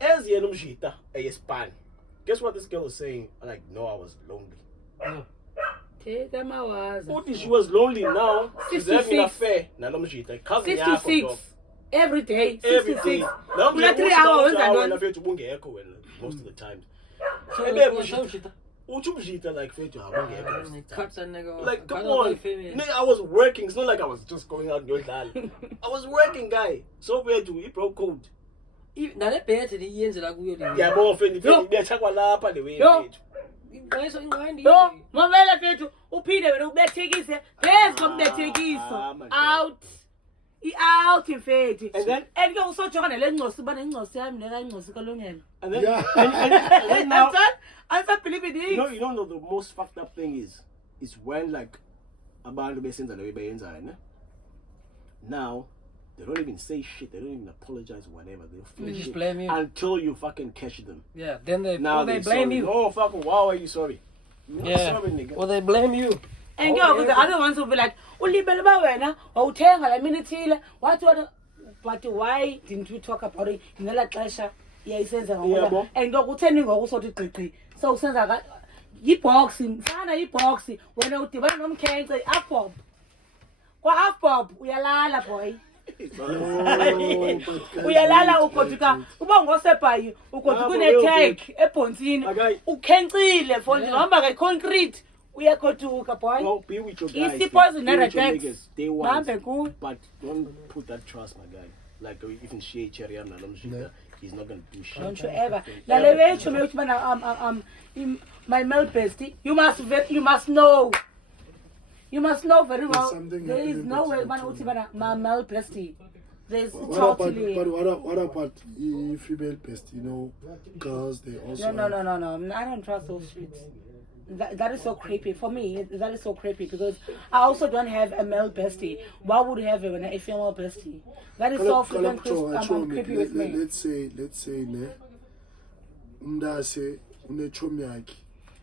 as Yenumshita, a span. Guess what this girl was saying? Like, no, I was lonely. take them hours She was lonely now. She's having an 66. affair. Nanumshita, cousin 66 every day every 66 day. Kula 3 hours and Most of the time. Like Cut that nigga off. Like, come on. Nigga, I was working. It's not like I was just going out your dad. I was working, guy. So where do we broke code? Now that better the ends like we Yeah, more offended. They're chakwa lapa the way. No. no mamela fethu uphinde wena ubethekise phezu kombethekisa my God. out I-out mfethu. And then- and ke usojoka nale ngcosi bana ingcosi yami neka ingcosi kalungela. And then, Yeah. and then now, I start believing you it. don't know the most fucked up thing is when like abantu besenza le way beyenzayo, ne? Now they don't even say shit, they don't even apologize or whatever. They'll feel They just shit blame you. until you fucking catch them. Yeah. Then they Now they they're blame sorry. you. Oh fucking wow, are you sorry? You're not Yeah. sorry, nigga. Or they blame you. And Oh, the yeah. other ones will be like, ulibele ba wena, wawuthenga la minithile, what, but why didn't we talk about it? Ngela xesha yayisenza Yebo. ngoba. And ngokutheni ngokusothi gqiqi. So usenza ka yi-box, mfana yi-box, wena udibana nomkhenkce, afbob. Kwa afbob uyalala boy. Uyalala ugoduka uba ngosebhayi ugoduka une-cake ebhonsini Okay. ukhenkcile for uhamba nge-concrete uyagoduka boy. Well, be with your guys. Isiphoze be with your ne-regrets. niggas. They want, Bambe kuwe. but don't put that trust, my guy. Like even she Cherry he's not gonna do shit. Don't you ever. Lale wethu mewuthi bana my male bestie, you must know. You must know very well. something There is happening no way between bana the uthi two. bana my male bestie. There's What about, totally but what about female best? You know, girls they also. no. I don't trust those shit. That is so creepy for me. That is so creepy because I also don't have a male bestie. Why would you have a female bestie? That is so freaking creepy with me. Let's say ne. Umndase unechomi yakhe.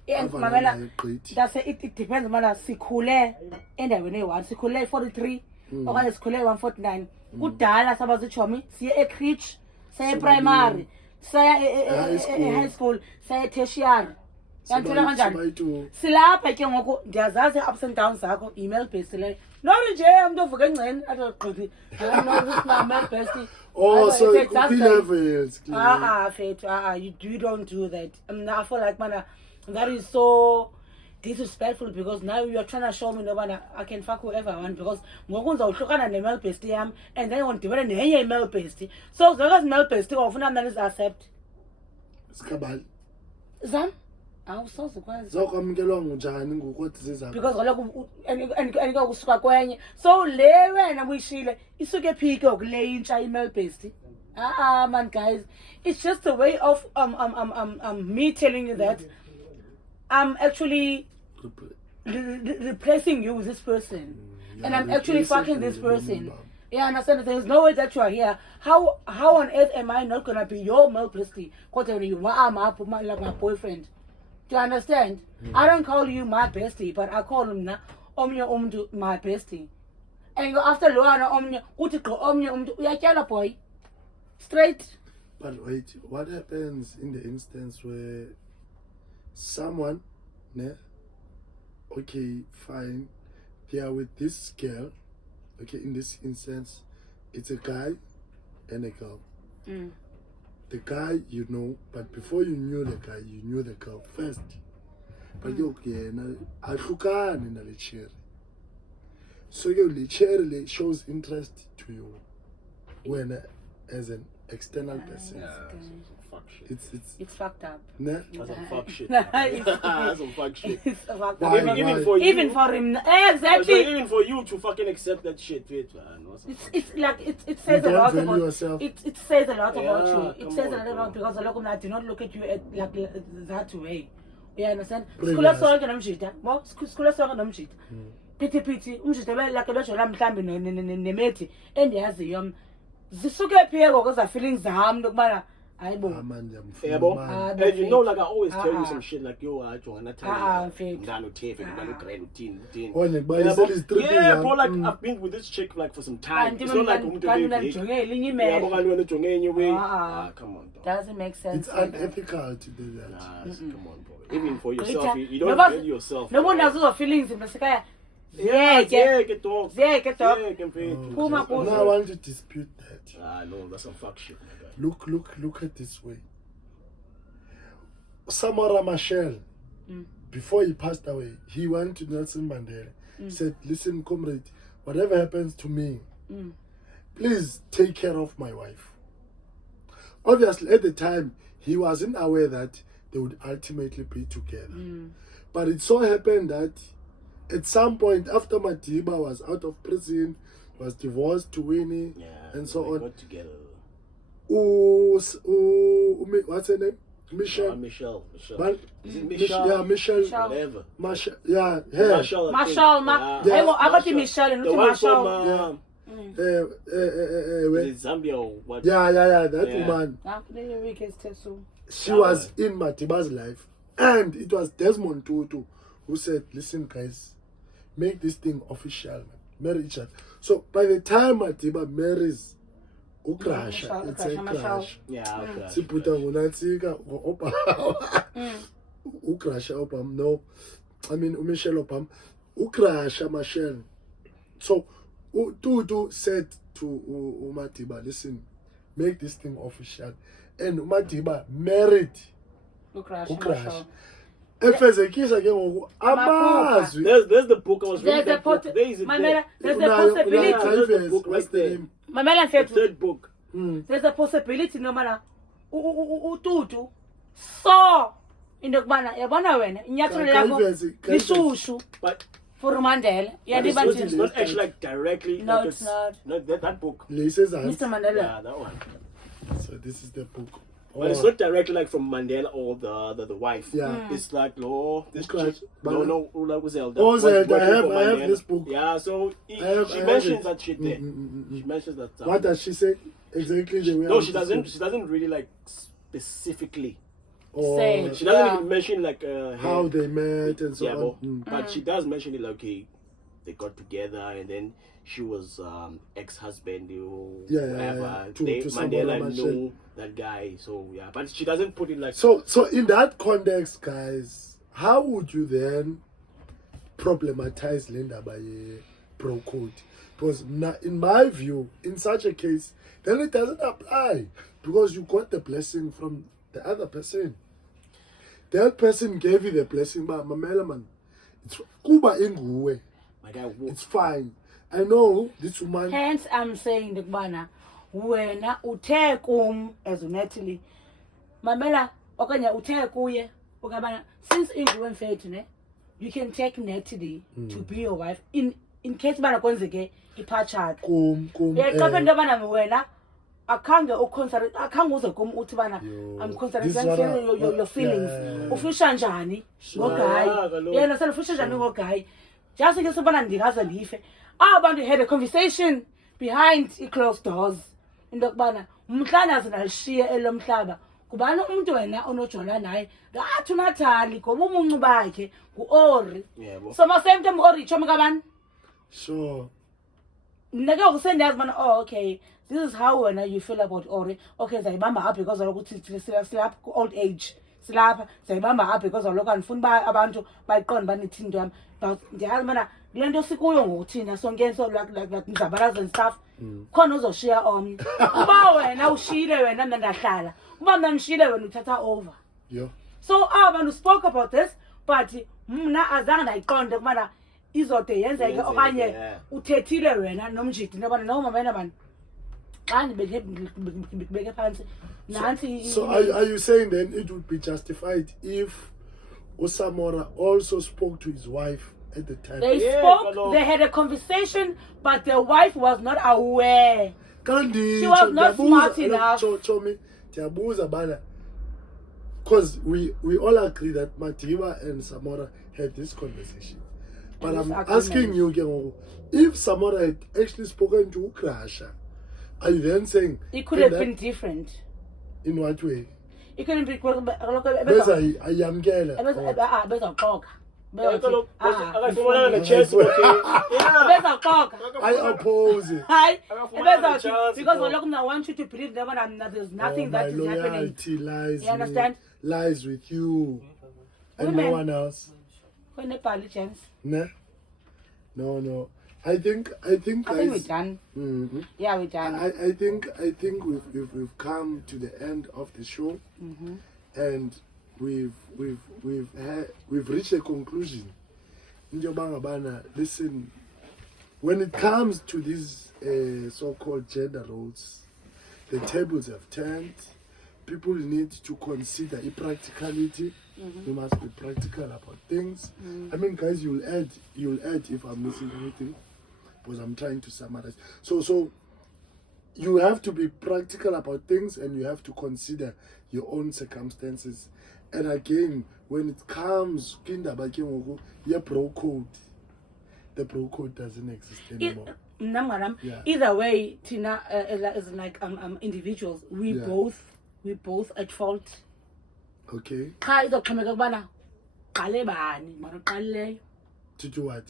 And mamela, that's it depends mana sikhule endaweni eyi-1 sikhule 43 okanye sikhule 149 kudala sabazichomi siye ecreech saye primary saya high school saye tertiary yanthola kanjani silapha ke ngoku ndiyazazi ups and downs zakho email based leyo not nje umuntu ovuka engceni athi gqithi male bestie. Oh, so it's levels. Fethu, you don't do that. I feel like man, that is so disrespectful because now you are trying to show me no man, I can fuck whoever I want because ngoku uzawuhlukana ne-male bestie yam and then undibane nenye i-male bestie. So zonke zi-male bestie wafuna mna nizi-accept. Sikabali. Zam? Awusoze ukwazi. Zokwamkelwa njani ngokuthi zizaphi? Because kaloku andike ukusuka kwenye. So le wena buyishile isuke phike okule intsha i-male bestie. Man guys, it's just a way of me telling you that I'm actually replacing you with this person, and I'm actually fucking this person. Yeah, understand? There's no way that you are here. How on earth am I not gonna be your male bestie? Because you are like my boyfriend. Do you understand? I don't call you my bestie, but I call him na omnye umntu my bestie. And after Luana omnye uthi gqo omnye umntu uyatyala boy. Straight. But wait, what happens in the instance where someone, ne, okay, fine, they are with this girl, okay, in this instance, it's a guy and a girl. The guy you know, but before you knew the guy, you knew the girl first. But you okay, ahlukane na le cherry. So you le cherry shows interest to you when as an external person. Fuck shit. It's fucked up. Ne? That's some fuck shit. It's- That's some fuck shit. It's fucked Why? up. Even for you, Even for him, exactly. even for you to fucking accept that shit, wait, man. What's some fuck It's shit? like it says You a lot don't value about yourself. it says a lot about Yeah, you. It come says on, a lot about bro. because look, I do not look at you like that way. You understand? Brilliant. Skula sonke nomjita. Mo skula sonke nomjita. Piti umjita like bejola mhlambi nemethi endiyaziyo. Zisuke phi ngoku za feelings zami lokubana hayibo. Manje Yabo. mfumane. And you know, like I always tell you Uh-uh. some shit like, yo, I join that Fake. Mdano Tefe, Mdano Grand, Teen. Oh, but Yeah, it's always tripping. yeah, bro, like I've been with this chick like for some time. It's not like Kanti yeah, ndijonge elinye but imelo. when you're joining your way, Uh-uh. come on, dog. Doesn't make sense. It's unethical to do that. Nah, come on, bro. Even for Greta, yourself, you don't nobody- value yourself. No one bro. has those feelings in Mexico. Yeah, get dog. Yeah, get dog. Yeah, get paid. Oh, Kuma no, I want to dispute that. Ah, no, that's some fuck shit, my guy. Look at this way. Samara Machel, before he passed away, he went to Nelson Mandela. Said, listen, comrade, whatever happens to me, please take care of my wife. Obviously, at the time, he wasn't aware that they would ultimately be together. But it so happened that at some point after Madiba was out of prison, was divorced to Winnie, Yeah, and so they on. got together. What's her name? Michelle. Michelle. But, Is it Yeah, Michelle. Whatever. Yeah, her. Marshall. I think. Marshall, I got the Michelle and The one Marshall. from Where? is it Zambia or what? Yeah, that Yeah. woman. She That was one. in Matiba's life, and it was Desmond Tutu who said, "Listen, guys, make this thing official, man. Marry each other." So by the time Matiba marries Ukrasha, it's a crash. Yeah, okay. Siputa ngunatsika opa Ukrasha opam no, I mean Michelle opam Ukrasha Michelle. So Tutu said to Matiba, "Listen, make this thing official," and Matiba married Ukrasha. Efezekisa ke ngoku amazwi. There's the book I was reading. There's a That book. There is it there. there's a Unayo- possibility. unayo There's the Davis, book what's right the there. name? Mamela The Mfethu, third book. there's a possibility no matter ututu so into kubana yabona wena inyathelo lakho Kayivezi. lishushu But for Mandela. Yeah, it's, but it's not actually like directly. No, like it's not. that book. Laces Mr. hands. Mandela. Yeah, that one. So this is the book. But it's not directly like from Mandela or the wife. Yeah. It's like this Okay. chick. No, Ula was Zelda. Oh, was Zelda, working I have- for I have Mandela. this book. Yeah, so I she have mentions it. that shit there. She mentions that. What does she say? Exactly the way. No, I'm she doesn't. describing. She doesn't really like specifically. Or Say. She doesn't Yeah. even mention like how her- they met and so yeah, on. but she does mention it like okay, they got together and then she was ex-husband or Yeah, whatever. to Mandela Samora knew that guy, so yeah. But she doesn't put it like So in that context, guys, how would you then problematize Linda by a pro code? Because in my view, in such a case, then it doesn't apply because you got the blessing from the other person. That person gave you the blessing, but Mamela man, it's kuba inguwe. my guy. It's fine. I know this woman. Hence I'm saying the kubana wena uthe kum as Natalie Mamela okanye uthe kuye ukabana since inguwe mfethu ne you can take Natalie to be your wife in case bana kwenzeke iphatshata Kum, yaqapha into yobana wena akhange uze kum uthi bana I'm considering this is what your feelings yeah. ufisha njani ngogayi kaloku. yena selufisha njani ngogayi just ke sibona ndingaze ndife abantu had a conversation behind closed doors into yokubana mhlanazi nalishiye elomhlaba kubani umuntu wena onojola naye ngathi uNatali ngoba umuncu bakhe nguOri Yebo. so masemntu uOri itsho kabani Sure. nake ukusendazi bana oh okay this is how wena you feel about Ori okay zayibamba apha because lokuthi silapha ku old age silapha zayibamba apha because lokho andifuni ba abantu bayiqonda banithi into yami but ndiyazi bana le nto sikuyo ngokuthina sonke so like mzabalazo and stuff khona uzoshiya omnye uba wena ushiyile wena mina ndahlala uba mina ngishiyile wena uthatha over Yeah. so abantu spoke about this but mna azange ndayiqonde kubana izode yenzeke Yenzeke, okanye yeah. uthethile wena nomjidi nobana noma wena bani xa ndibeke phansi nansi So are you saying then it would be justified if Osamora also spoke to his wife at the time? they Yeah, spoke hello. they had a conversation but the wife was not aware Kandi, She was not smart enough. Chomi, Tiabuza Bana. Because we all agree that Matiba and Samora had this conversation. But And I'm this agreement. asking you, Kengo, if Samora had actually spoken to Ukrasha, are you then saying it could in have that- been different in what way? it couldn't be Beza ayamkela. bezawuxoka akafumana ne-chance okay. Yeah. bezawuxoka I oppose it. hayi Akafumana chance, because bro. I want you to believe that there's nothing Oh, that my is happening loyalty lies You understand? lies with you and no Women. one else. kwenebhali chance Nah? No. I think I think we're guys, done Mhm. yeah we're done I think we've come to the end of the show, and we've reached a conclusion. Njobanga bana, listen, when it comes to these so-called gender roles, the tables have turned. People need to consider practicality. We must be practical about things. I mean, guys, you'll add if I'm missing anything. because I'm trying to summarize. So you have to be practical about things, and you have to consider your own circumstances. And again, when it comes yeah, bro code, the bro code doesn't exist anymore. Yeah. Either way, Tina, as like individuals, we Yeah. both at fault. Okay. Cha izoqhameka kubana qale bani maqaleyo To do what?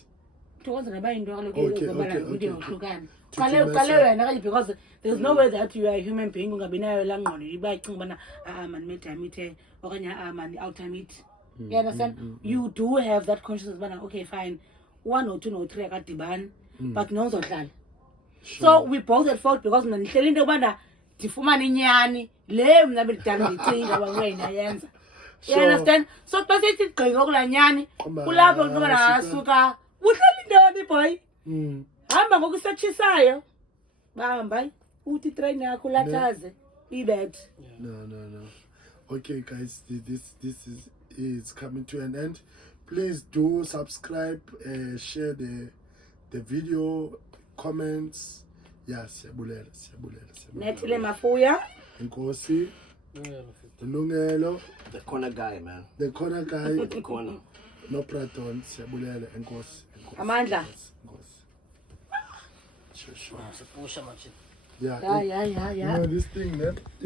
because ngaba into Okay, lokho okay. uhlukana To qale mess wena kanje because there's no way that you are a human being ungabi nayo la ngqondo ibacinga bana man medtime ithe okanye man outtime it. You understand? You do have that consciousness bana okay fine 1 or 2 or 3 akadibani but no uzohlala. So we both at fault because mina nihleli into yobana ndifumana inyani le mna bedala ndicinga wena yenza. You understand? So xa sithi gqinga kulaa nyani kulapho ngibona asuka uhleli ndoni boy hamba ngokusatshisayo bahamba uthi train yakho lathaze ibet. No. Okay, guys, this is coming to an end. Please do subscribe, share the video, comments. Yeah, siyabulela. Nethile mafuya Nkosi, Lungelo, The corner guy, man. the corner guy, The corner. no Praton, siyabulela, Nkosi. Amandla. Nkosi. Sure. Pusha machine. Yeah. yeah You know this thing, man.